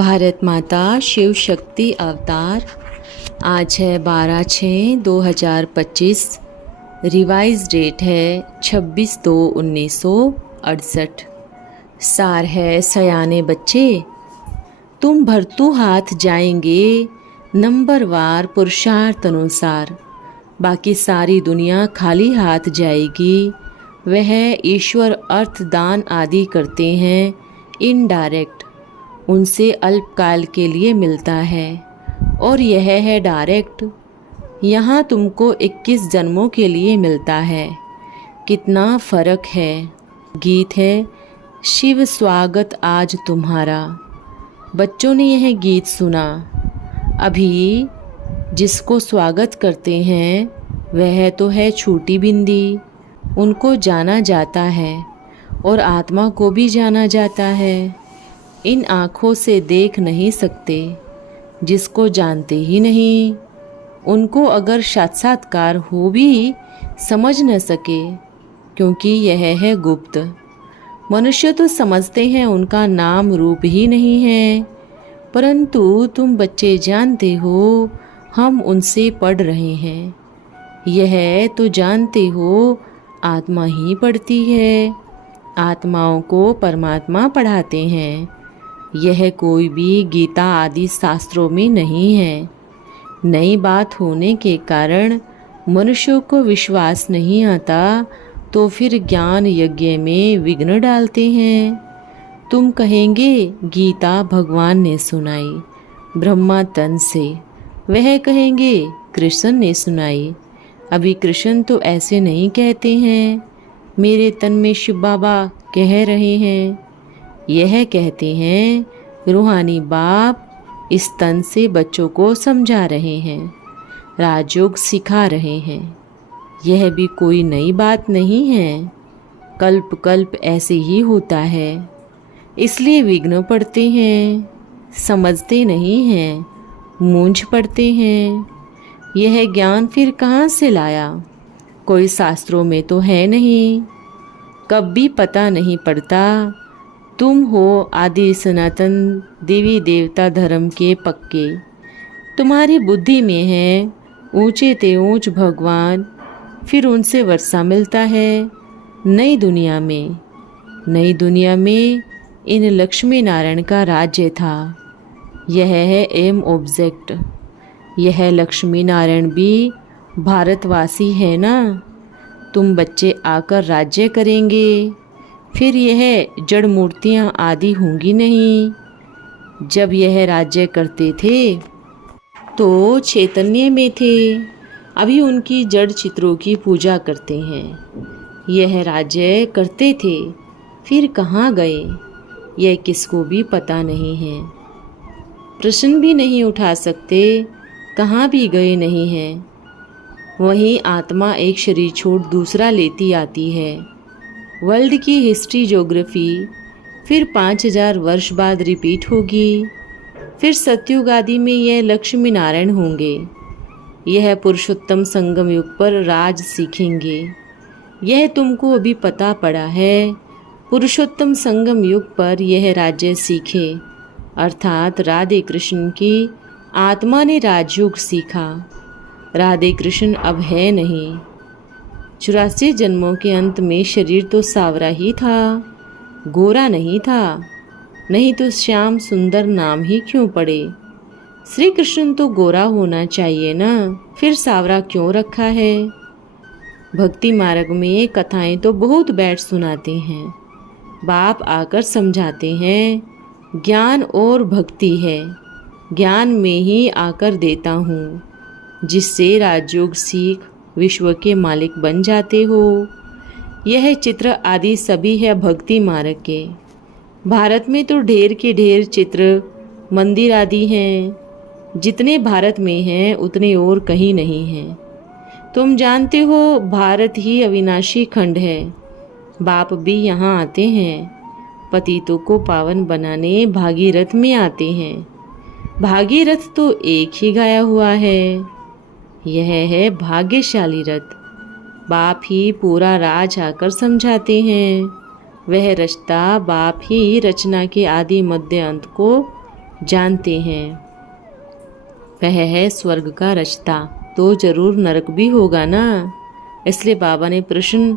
भारत माता शिव शक्ति अवतार। आज है 12/6/2025। रिवाइज डेट है 26/2/1968। सार है सयाने बच्चे, तुम भरतू हाथ जाएंगे नंबरवार पुरुषार्थ अनुसार। बाकी सारी दुनिया खाली हाथ जाएगी। वह ईश्वर अर्थ दान आदि करते हैं इनडायरेक्ट, उनसे अल्पकाल के लिए मिलता है। और यह है डायरेक्ट, यहाँ तुमको 21 जन्मों के लिए मिलता है। कितना फर्क है। गीत है शिव स्वागत आज तुम्हारा। बच्चों ने यह गीत सुना। अभी जिसको स्वागत करते हैं वह तो है छोटी बिंदी, उनको जाना जाता है और आत्मा को भी जाना जाता है। इन आँखों से देख नहीं सकते जिसको जानते ही नहीं। उनको अगर साक्षात्कार हो भी समझ न सके, क्योंकि यह है गुप्त। मनुष्य तो समझते हैं उनका नाम रूप ही नहीं है, परंतु तुम बच्चे जानते हो हम उनसे पढ़ रहे हैं। यह तो जानते हो आत्मा ही पढ़ती है, आत्माओं को परमात्मा पढ़ाते हैं। यह कोई भी गीता आदि शास्त्रों में नहीं है। नई बात होने के कारण मनुष्यों को विश्वास नहीं आता, तो फिर ज्ञान यज्ञ में विघ्न डालते हैं। तुम कहेंगे गीता भगवान ने सुनाई ब्रह्मा तन से, वह कहेंगे कृष्ण ने सुनाई। अभी कृष्ण तो ऐसे नहीं कहते हैं, मेरे तन में शिव बाबा कह रहे हैं। यह कहते हैं रूहानी बाप इस तन से बच्चों को समझा रहे हैं, राजयोग सिखा रहे हैं। यह भी कोई नई बात नहीं है, कल्प कल्प ऐसे ही होता है। इसलिए विघ्न पड़ते हैं, समझते नहीं हैं, मूंझ पड़ते हैं। यह ज्ञान फिर कहाँ से लाया? कोई शास्त्रों में तो है नहीं। कभी पता नहीं पड़ता। तुम हो आदि सनातन देवी देवता धर्म के पक्के। तुम्हारी बुद्धि में है ऊंचे ते ऊंच भगवान, फिर उनसे वर्षा मिलता है। नई दुनिया में इन लक्ष्मी नारायण का राज्य था। यह है एम ऑब्जेक्ट। यह लक्ष्मी नारायण भी भारतवासी है ना। तुम बच्चे आकर राज्य करेंगे, फिर यह जड़ मूर्तियाँ आदि होंगी नहीं। जब यह राज्य करते थे तो चैतन्य में थे, अभी उनकी जड़ चित्रों की पूजा करते हैं। यह राज्य करते थे, फिर कहाँ गए यह किसको भी पता नहीं है। प्रश्न भी नहीं उठा सकते, कहाँ भी गए नहीं हैं। वहीं आत्मा एक शरीर छोड़ दूसरा लेती आती है। वर्ल्ड की हिस्ट्री ज्योग्राफी फिर 5000 वर्ष बाद रिपीट होगी। फिर सतयुग आदि में यह लक्ष्मी नारायण होंगे। यह पुरुषोत्तम संगम युग पर राज सीखेंगे। यह तुमको अभी पता पड़ा है। पुरुषोत्तम संगम युग पर यह राज्य सीखे, अर्थात राधे कृष्ण की आत्मा ने राजयोग सीखा। राधे कृष्ण अब है नहीं। 84 जन्मों के अंत में शरीर तो सावरा ही था, गोरा नहीं था। नहीं तो श्याम सुंदर नाम ही क्यों पड़े? श्री कृष्ण तो गोरा होना चाहिए ना, फिर सावरा क्यों रखा है? भक्ति मार्ग में कथाएं तो बहुत बैठ सुनाते हैं। बाप आकर समझाते हैं ज्ञान और भक्ति है। ज्ञान में ही आकर देता हूँ, जिससे राजयोग सीख विश्व के मालिक बन जाते हो। यह चित्र आदि सभी है भक्ति मार्ग के। भारत में तो ढेर के ढेर चित्र मंदिर आदि हैं। जितने भारत में हैं उतने और कहीं नहीं हैं। तुम जानते हो भारत ही अविनाशी खंड है। बाप भी यहाँ आते हैं। पतितों को पावन बनाने भागीरथ में आते हैं। भागीरथ तो एक ही गाया हुआ है। यह है भाग्यशाली रथ। बाप ही पूरा राज आकर समझाते हैं। वह रचता बाप ही रचना के आदि मध्य अंत को जानते हैं वह है स्वर्ग का रास्ता, तो जरूर नरक भी होगा ना। इसलिए बाबा ने प्रश्न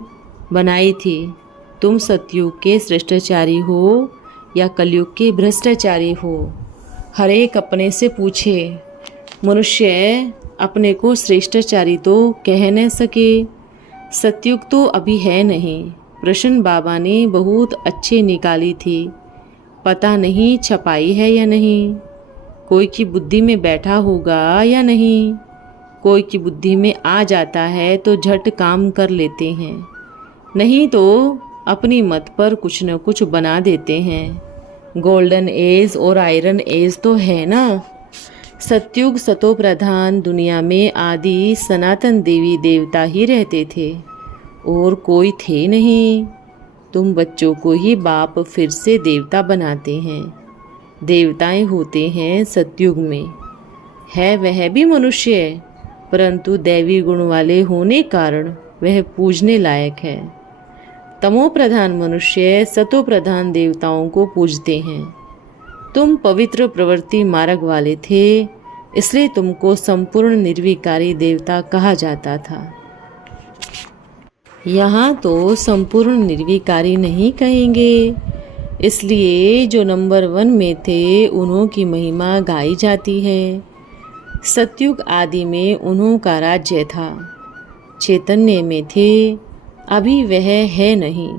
बनाई थी, तुम सतयुग के श्रेष्ठाचारी हो या कलयुग के भ्रष्टाचारी हो। हर एक अपने से पूछे। मनुष्य अपने को श्रेष्ठाचारी तो कह न सके, सतयुग तो अभी है नहीं। प्रश्न बाबा ने बहुत अच्छे निकाली थी, पता नहीं छपाई है या नहीं, कोई की बुद्धि में बैठा होगा या नहीं। कोई की बुद्धि में आ जाता है तो झट काम कर लेते हैं, नहीं तो अपनी मत पर कुछ न कुछ बना देते हैं। गोल्डन एज और आयरन एज तो है ना। सतयुग सतो प्रधान दुनिया में आदि सनातन देवी देवता ही रहते थे और कोई थे नहीं। तुम बच्चों को ही बाप फिर से देवता बनाते हैं। देवताएं होते हैं सतयुग में, है वह भी मनुष्य, परंतु दैवी गुण वाले होने कारण वह पूजने लायक है। तमो प्रधान मनुष्य सतो प्रधान देवताओं को पूजते हैं। तुम पवित्र प्रवृत्ति मार्ग वाले थे, इसलिए तुमको संपूर्ण निर्विकारी देवता कहा जाता था। यहाँ तो संपूर्ण निर्विकारी नहीं कहेंगे, इसलिए जो नंबर 1 में थे उन्हों की महिमा गाई जाती है। सतयुग आदि में उन्हों का राज्य था, चैतन्य में थे, अभी वह है नहीं।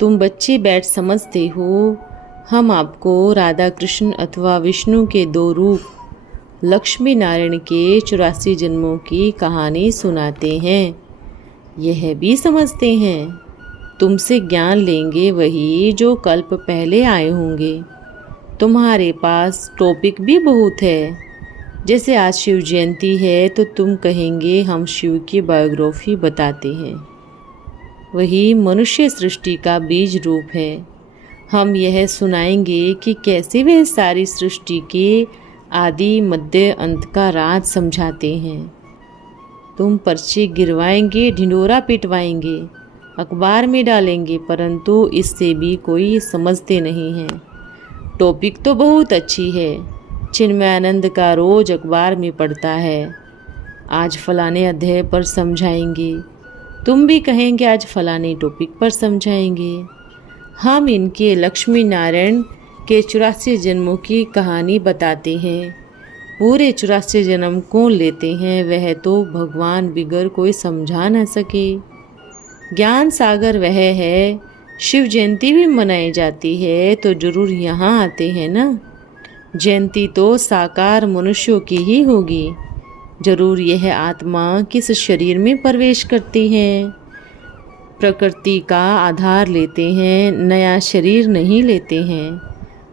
तुम बच्चे बैठ समझते हो, हम आपको राधा कृष्ण अथवा विष्णु के 2 रूप लक्ष्मी नारायण के 84 जन्मों की कहानी सुनाते हैं, यह भी समझते हैं। तुमसे ज्ञान लेंगे वही जो कल्प पहले आए होंगे। तुम्हारे पास टॉपिक भी बहुत है, जैसे आज शिव जयंती है तो तुम कहेंगे हम शिव की बायोग्राफी बताते हैं, वही मनुष्य सृष्टि का बीज रूप है। हम यह सुनाएंगे कि कैसे वह सारी सृष्टि के आदि मध्य अंत का राज समझाते हैं। तुम पर्चे गिरवाएंगे, ढिंडोरा पिटवाएंगे, अखबार में डालेंगे, परंतु इससे भी कोई समझते नहीं हैं। टॉपिक तो बहुत अच्छी है, चिन्मयानंद का रोज अखबार में पढ़ता है, आज फलाने अध्याय पर समझाएंगे, तुम भी कहेंगे आज फलाने टॉपिक पर समझाएंगे। हम इनके लक्ष्मी नारायण के 84 जन्मों की कहानी बताते हैं। पूरे 84 जन्म कौन लेते हैं, वह तो भगवान बिगर कोई समझा न सके। ज्ञान सागर वह है। शिव जयंती भी मनाई जाती है तो जरूर यहाँ आते हैं ना। जयंती तो साकार मनुष्यों की ही होगी, जरूर यह आत्मा किस शरीर में प्रवेश करती है। प्रकृति का आधार लेते हैं, नया शरीर नहीं लेते हैं।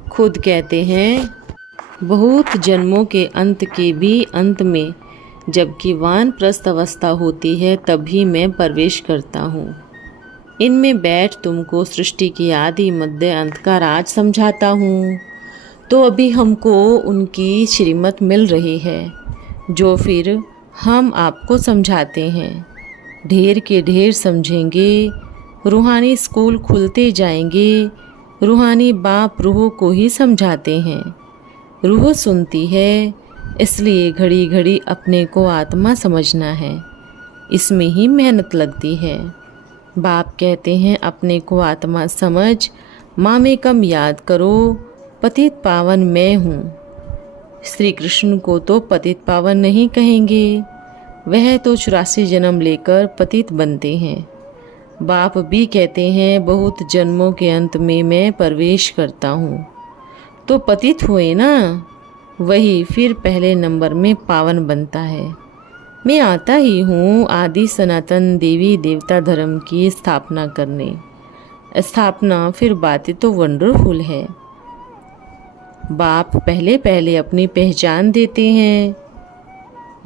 खुद कहते हैं बहुत जन्मों के अंत के भी अंत में, जबकि वानप्रस्थ अवस्था होती है तभी मैं प्रवेश करता हूँ। इनमें बैठ तुमको सृष्टि की आदि मध्य अंत का राज समझाता हूँ। तो अभी हमको उनकी श्रीमत मिल रही है, जो फिर हम आपको समझाते हैं। ढेर के ढेर समझेंगे, रूहानी स्कूल खुलते जाएंगे। रूहानी बाप रूह को ही समझाते हैं। रूह सुनती है, इसलिए घड़ी घड़ी अपने को आत्मा समझना है, इसमें ही मेहनत लगती है। बाप कहते हैं अपने को आत्मा समझ, माँ में कम याद करो, पतित पावन मैं हूँ। श्री कृष्ण को तो पतित पावन नहीं कहेंगे, वह तो 84 जन्म लेकर पतित बनते हैं। बाप भी कहते हैं बहुत जन्मों के अंत में मैं प्रवेश करता हूँ, तो पतित हुए ना, वही फिर पहले नंबर में पावन बनता है। मैं आता ही हूँ आदि सनातन देवी देवता धर्म की स्थापना करने। स्थापना फिर बातें तो वंडरफुल है। बाप पहले पहले अपनी पहचान देते हैं,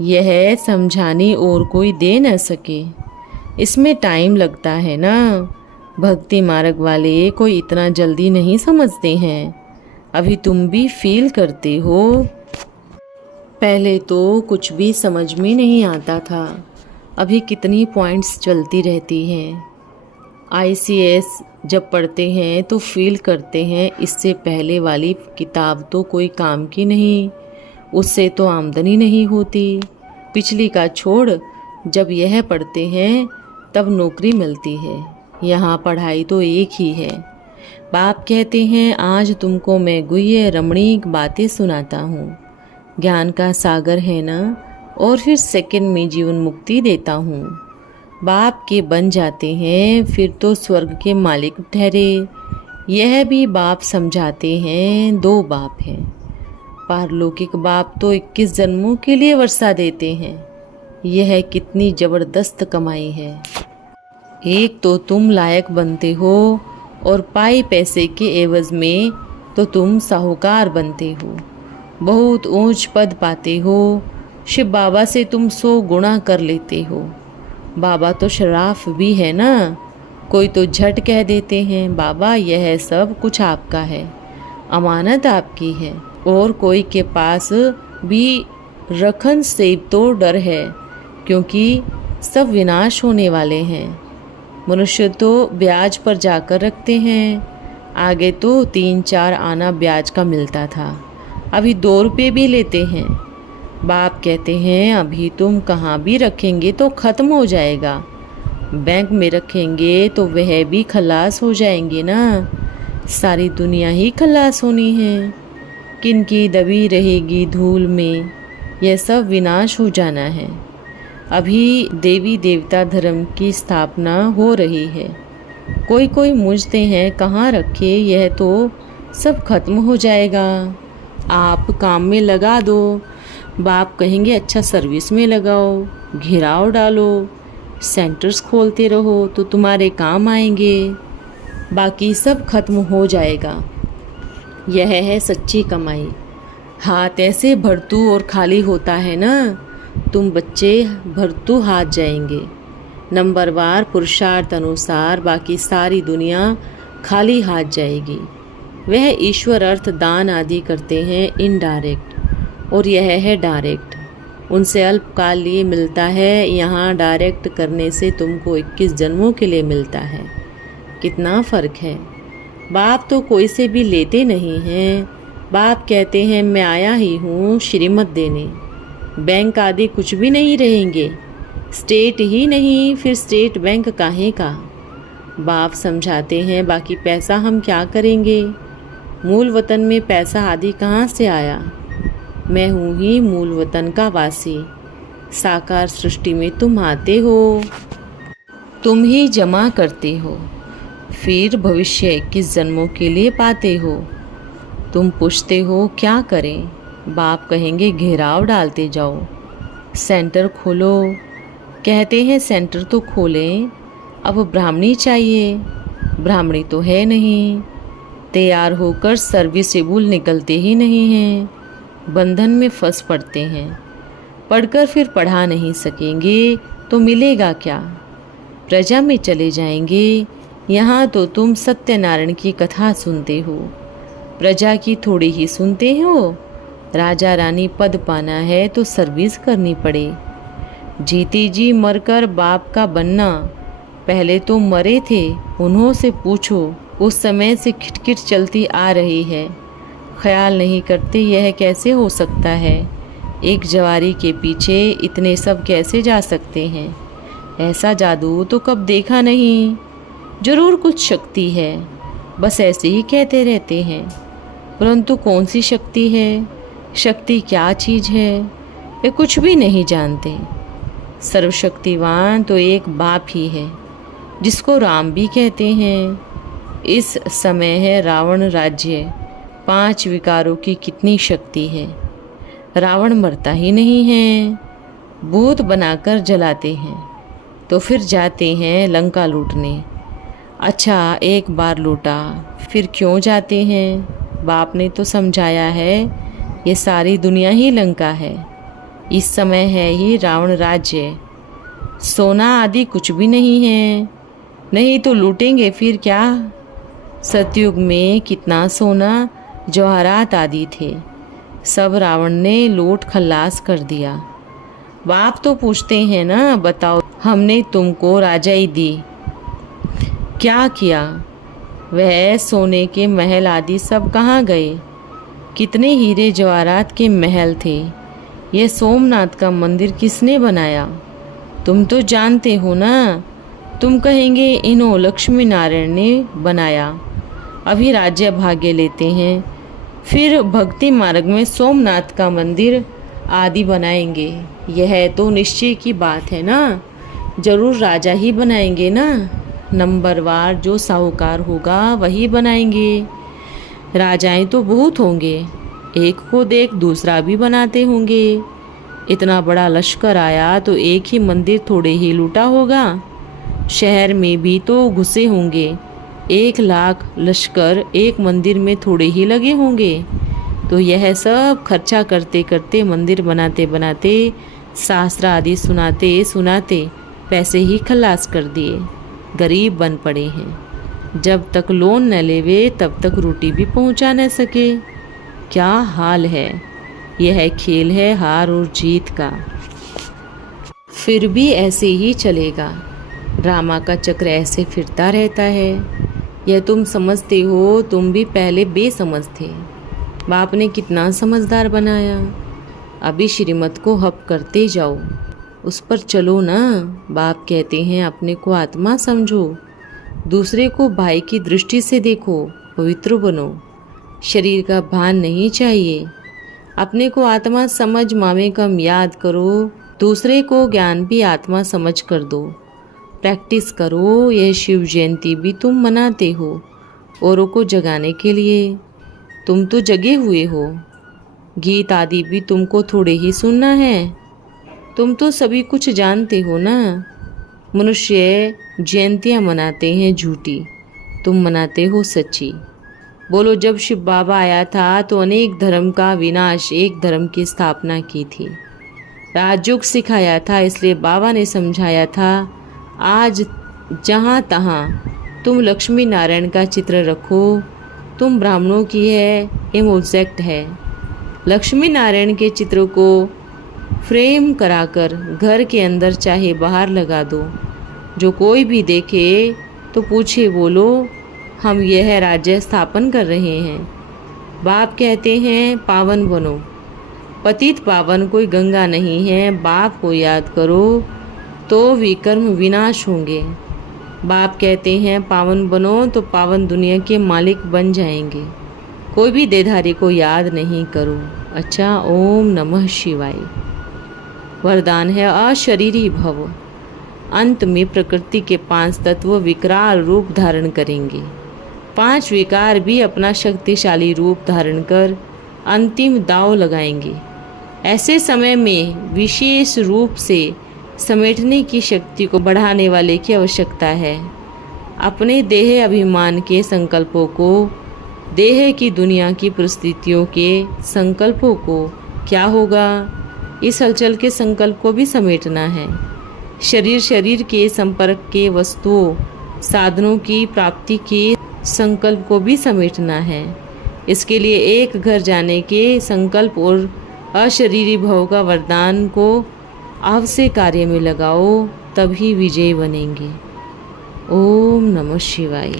यह समझाने और कोई दे न सके। इसमें टाइम लगता है ना। भक्ति मार्ग वाले कोई इतना जल्दी नहीं समझते हैं। अभी तुम भी फील करते हो। पहले तो कुछ भी समझ में नहीं आता था, अभी कितनी पॉइंट्स चलती रहती हैं। ICS जब पढ़ते हैं तो फील करते हैं इससे पहले वाली किताब तो कोई काम की नहीं, उससे तो आमदनी नहीं होती। पिछली का छोड़, जब यह पढ़ते हैं तब नौकरी मिलती है। यहाँ पढ़ाई तो एक ही है। बाप कहते हैं आज तुमको मैं गुह्य रमणीक बातें सुनाता हूँ। ज्ञान का सागर है ना, और फिर सेकंड में जीवन मुक्ति देता हूँ। बाप के बन जाते हैं फिर तो स्वर्ग के मालिक ठहरे। यह भी बाप समझाते हैं, 2 बाप हैं। पारलौकिक बाप तो 21 जन्मों के लिए वर्षा देते हैं। यह कितनी ज़बरदस्त कमाई है। एक तो तुम लायक बनते हो और पाई पैसे के एवज में तो तुम साहूकार बनते हो, बहुत ऊंच पद पाते हो। शिव बाबा से तुम 100 गुणा कर लेते हो। बाबा तो शराफ भी है ना, कोई तो झट कह देते हैं बाबा यह सब कुछ आपका है, अमानत आपकी है। और कोई के पास भी रखन से तो डर है, क्योंकि सब विनाश होने वाले हैं। मनुष्य तो ब्याज पर जाकर रखते हैं। आगे तो 3-4 आना ब्याज का मिलता था, अभी 2 रुपये भी लेते हैं। बाप कहते हैं अभी तुम कहाँ भी रखेंगे तो ख़त्म हो जाएगा, बैंक में रखेंगे तो वह भी खलास हो जाएंगे ना। सारी दुनिया ही खलास होनी है, किनकी दबी रहेगी धूल में, यह सब विनाश हो जाना है। अभी देवी देवता धर्म की स्थापना हो रही है। कोई कोई मूझते हैं कहाँ रखे, यह तो सब खत्म हो जाएगा। आप काम में लगा दो, बाप कहेंगे अच्छा सर्विस में लगाओ, घेराव डालो, सेंटर्स खोलते रहो तो तुम्हारे काम आएंगे। बाकी सब खत्म हो जाएगा। यह है सच्ची कमाई। हाथ ऐसे भरतू और खाली होता है ना, तुम बच्चे भरतू हाथ जाएंगे। नंबरवार पुरुषार्थ अनुसार बाकी सारी दुनिया खाली हाथ जाएगी। वह ईश्वर अर्थ दान आदि करते हैं इनडायरेक्ट, और यह है डायरेक्ट। उनसे अल्पकाल लिए मिलता है, यहाँ डायरेक्ट करने से तुमको 21 जन्मों के लिए मिलता है। कितना फ़र्क है। बाप तो कोई से भी लेते नहीं हैं। बाप कहते हैं मैं आया ही हूँ श्रीमत देने। बैंक आदि कुछ भी नहीं रहेंगे, स्टेट ही नहीं, फिर स्टेट बैंक काहे का। बाप समझाते हैं बाकी पैसा हम क्या करेंगे, मूल वतन में पैसा आदि कहाँ से आया। मैं हूँ ही मूल वतन का वासी। साकार सृष्टि में तुम आते हो, तुम ही जमा करते हो, फिर भविष्य 21 जन्मों के लिए पाते हो। तुम पूछते हो क्या करें, बाप कहेंगे घेराव डालते जाओ, सेंटर खोलो। कहते हैं सेंटर तो खोलें, अब ब्राह्मणी चाहिए, ब्राह्मणी तो है नहीं। तैयार होकर सर्विसेबल निकलते ही नहीं हैं, बंधन में फंस पड़ते हैं। पढ़कर फिर पढ़ा नहीं सकेंगे तो मिलेगा क्या, प्रजा में चले जाएंगे। यहाँ तो तुम सत्यनारायण की कथा सुनते हो, प्रजा की थोड़ी ही सुनते हो। राजा रानी पद पाना है तो सर्विस करनी पड़े। जीती जी मरकर बाप का बनना, पहले तो मरे थे उन्हों से पूछो, उस समय से खिटखिट चलती आ रही है। ख्याल नहीं करते यह कैसे हो सकता है, एक जवारी के पीछे इतने सब कैसे जा सकते हैं। ऐसा जादू तो कब देखा नहीं। जरूर कुछ शक्ति है, बस ऐसे ही कहते रहते हैं, परंतु कौन सी शक्ति है, शक्ति क्या चीज़ है, वे कुछ भी नहीं जानते। सर्वशक्तिवान तो एक बाप ही है, जिसको राम भी कहते हैं। इस समय है रावण राज्य, 5 विकारों की कितनी शक्ति है। रावण मरता ही नहीं है, भूत बनाकर जलाते हैं, तो फिर जाते हैं लंका लूटने। अच्छा एक बार लूटा, फिर क्यों जाते हैं। बाप ने तो समझाया है ये सारी दुनिया ही लंका है। इस समय है ही रावण राज्य, सोना आदि कुछ भी नहीं है, नहीं तो लूटेंगे फिर क्या। सतयुग में कितना सोना जवाहरात आदि थे, सब रावण ने लूट खल्लास कर दिया। बाप तो पूछते हैं ना, बताओ हमने तुमको राजाई दी, क्या किया? वह सोने के महल आदि सब कहाँ गए? कितने हीरे जवाहरात के महल थे। यह सोमनाथ का मंदिर किसने बनाया? तुम तो जानते हो ना। तुम कहेंगे इन्हों लक्ष्मी नारायण ने बनाया। अभी राज्य भाग्य लेते हैं, फिर भक्ति मार्ग में सोमनाथ का मंदिर आदि बनाएंगे। यह तो निश्चय की बात है ना। जरूर राजा ही बनाएंगे ना। नंबरवार जो साहूकार होगा वही बनाएंगे। राजाएं तो बहुत होंगे, एक को देख दूसरा भी बनाते होंगे। इतना बड़ा लश्कर आया तो एक ही मंदिर थोड़े ही लूटा होगा। शहर में भी तो घुसे होंगे। 1 लाख लश्कर एक मंदिर में थोड़े ही लगे होंगे। तो यह सब खर्चा करते करते मंदिर बनाते बनाते शास्त्र आदि सुनाते सुनाते पैसे ही खलास कर दिए। गरीब बन पड़े हैं। जब तक लोन न लेवे तब तक रोटी भी पहुंचा न सके। क्या हाल है। यह खेल है हार और जीत का। फिर भी ऐसे ही चलेगा। ड्रामा का चक्र ऐसे फिरता रहता है। यह तुम समझते हो, तुम भी पहले बेसमझ थे। बाप ने कितना समझदार बनाया। अभी श्रीमत को हप करते जाओ, उस पर चलो ना। बाप कहते हैं अपने को आत्मा समझो, दूसरे को भाई की दृष्टि से देखो, पवित्र बनो। शरीर का भान नहीं चाहिए। अपने को आत्मा समझ मामे कम याद करो, दूसरे को ज्ञान भी आत्मा समझ कर दो। प्रैक्टिस करो। यह शिव जयंती भी तुम मनाते हो औरों को जगाने के लिए। तुम तो जगे हुए हो। गीत आदि भी तुमको थोड़े ही सुनना है। तुम तो सभी कुछ जानते हो ना। मनुष्य जयंतियाँ मनाते हैं झूठी, तुम मनाते हो सच्ची। बोलो, जब शिव बाबा आया था तो अनेक धर्म का विनाश, एक धर्म की स्थापना की थी। राजयोग सिखाया था, इसलिए बाबा ने समझाया था। आज जहाँ तहाँ तुम लक्ष्मी नारायण का चित्र रखो, तुम ब्राह्मणों की है एमोजेक्ट है। लक्ष्मी नारायण के चित्र को फ्रेम कराकर घर के अंदर चाहे बाहर लगा दो। जो कोई भी देखे तो पूछे, बोलो हम यह राज्य स्थापन कर रहे हैं। बाप कहते हैं पावन बनो। पतित पावन कोई गंगा नहीं है। बाप को याद करो तो विकर्म विनाश होंगे। बाप कहते हैं पावन बनो तो पावन दुनिया के मालिक बन जाएंगे। कोई भी देहधारी को याद नहीं करो। अच्छा, ओम नमः शिवाय। वरदान है अशरीरी भव। अंत में प्रकृति के 5 तत्व विकराल रूप धारण करेंगे। 5 विकार भी अपना शक्तिशाली रूप धारण कर अंतिम दांव लगाएंगे। ऐसे समय में विशेष रूप से समेटने की शक्ति को बढ़ाने वाले की आवश्यकता है। अपने देह अभिमान के संकल्पों को, देह की दुनिया की परिस्थितियों के संकल्पों को, क्या होगा इस हलचल के संकल्प को भी समेटना है। शरीर के संपर्क के वस्तुओं, साधनों की प्राप्ति के संकल्प को भी समेटना है। इसके लिए एक घर जाने के संकल्प और अशरीरी भाव का वरदान को आवश्यक कार्य में लगाओ, तभी विजय बनेंगे। ओम नमः शिवाय।